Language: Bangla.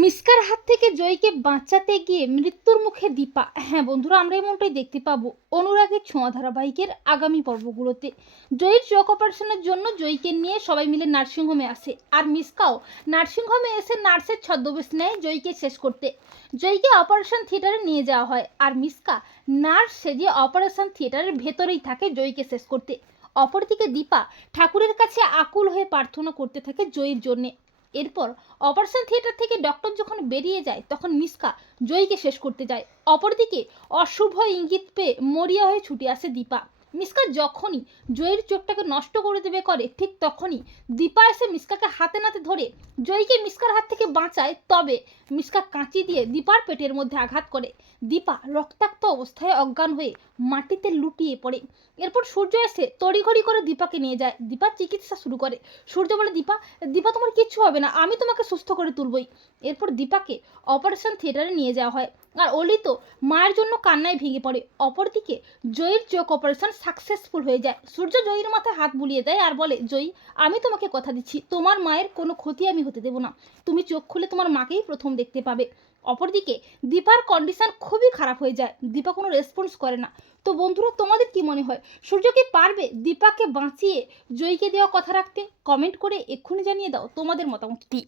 মিসকার হাত থেকে জয়কে বাঁচাতে গিয়ে মৃত্যুর মুখে দীপা। হ্যাঁ বন্ধুরা, আমরা এমনটাই দেখতে পাবো অনুরাগের ছোঁয়া ধারাবাহিকের আগামী পর্বগুলোতে। জয়ীর চোখ অপারেশনের জন্য জয়ীকে নিয়ে সবাই মিলে নার্সিংহোমে আসে। আর মিসকাও নার্সিংহোমে এসে নার্সের ছদ্মবেশ নেয় জয়ীকে শেষ করতে। জয়ীকে অপারেশন থিয়েটারে নিয়ে যাওয়া হয় আর মিসকা নার্স সেজে অপারেশন থিয়েটারের ভেতরেই থাকে জয়ীকে শেষ করতে। অপরদিকে দীপা ঠাকুরের কাছে আকুল হয়ে প্রার্থনা করতে থাকে জয়ীর জন্যে। এরপর অপারেশন থিয়েটার থেকে ডক্টর যখন বেরিয়ে যায়, তখন মিসকা জয়ীকে শেষ করতে যায়। অপরদিকে অশুভ ইঙ্গিত পেয়ে মরিয়া হয়ে ছুটে আসে দীপা। মিসকা যখনই জয়ীর চোখটাকে নষ্ট করে দেবে করে, ঠিক তখনই দীপা এসে মিসকাকে হাতে নাতে ধরে, জয়ীকে মিসকার হাত থেকে বাঁচায়, তবে মিসকা কাঁচি দিয়ে দীপার পেটের মধ্যে আঘাত করে। দীপা রক্তাক্ত অবস্থায় অজ্ঞান হয়ে মাটিতে লুটিয়ে পড়ে। এরপর সূর্য এসে তড়িঘড়ি করে দীপাকে নিয়ে যায়। দীপা চিকিৎসা শুরু করে। সূর্য বলে, দীপা দীপা তোমার কিচ্ছু হবে না, আমি তোমাকে সুস্থ করে তুলবই। এরপর দীপাকে অপারেশন থিয়েটারে নিয়ে যাওয়া হয়। আর অলি তো মায়ের জন্য কান্নায় ভেঙে পড়ে। অপরদিকে জয়ীর চোখ অপারেশন সাকসেসফুল হয়ে যায়। সূর্য জয়ীর মাথায় হাত বুলিয়ে দেয় আর বলে, জয়ী, আমি তোমাকে কথা দিচ্ছি। তোমার মায়ের কোনো ক্ষতি আমি হতে দেবো না। তুমি চোখ খুলে তোমার মাকেই প্রথম দেখতে পাবে। অপরদিকে, দীপার কন্ডিশন খুবই খারাপ হয়ে যায়। দীপা কোনো রেসপন্স করে না। তো বন্ধুরা, তোমাদের কি মনে হয়? সূর্য কি পারবে দীপাকে বাঁচিয়ে জয়ীকে দেওয়া কথা রাখতে? কমেন্ট করে এক্ষুনি জানিয়ে দাও তোমাদের মতামতটি।